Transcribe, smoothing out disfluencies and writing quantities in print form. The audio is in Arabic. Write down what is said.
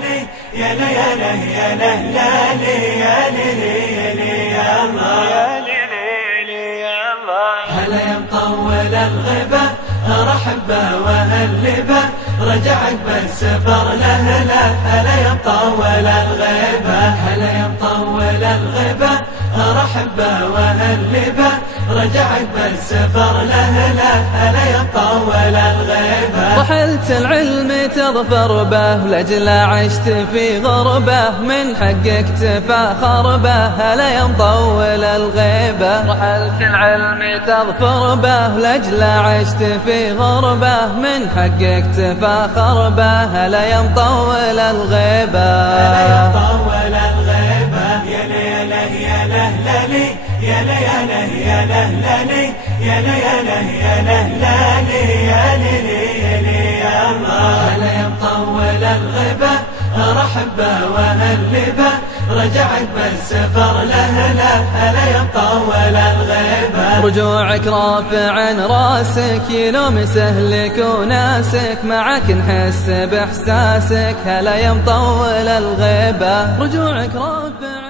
لالي يا لا يا لا يا لا لالي يا ليلي يا الله يا ليلي يا الله. هلا يا مطول الغيبة رحبه وهلبه رجع عقب السفر لهلا. هلا يا مطول الغيبة هلا يا مطول الغيبة رحبه وهلبه رجع عقب السفر لهلا. هلا يا مطول الغيبة رحلت العلم تظفر به لاجل عشت في غربه من حقك تفاخر به. هلا يا مطول الغيبة رحلت العلم تظفر به لاجل عشت في غربه من حقك تفاخر به. هلا يا مطول الغيبة هلا يا مطول الغيبة يا لا يا له لالي يا لا يا له يا لا يا لالي يا ليلي يا الله. هلا يا مطول الغيبة رحبه وهلبه رجع عقب السفر لهلا. هلا يا مطول الغيبة رجوعك رافع راسك يلوم سهلك وناسك معك نحس باحساسك. هلا يا مطول الغيبة رجوعك رافع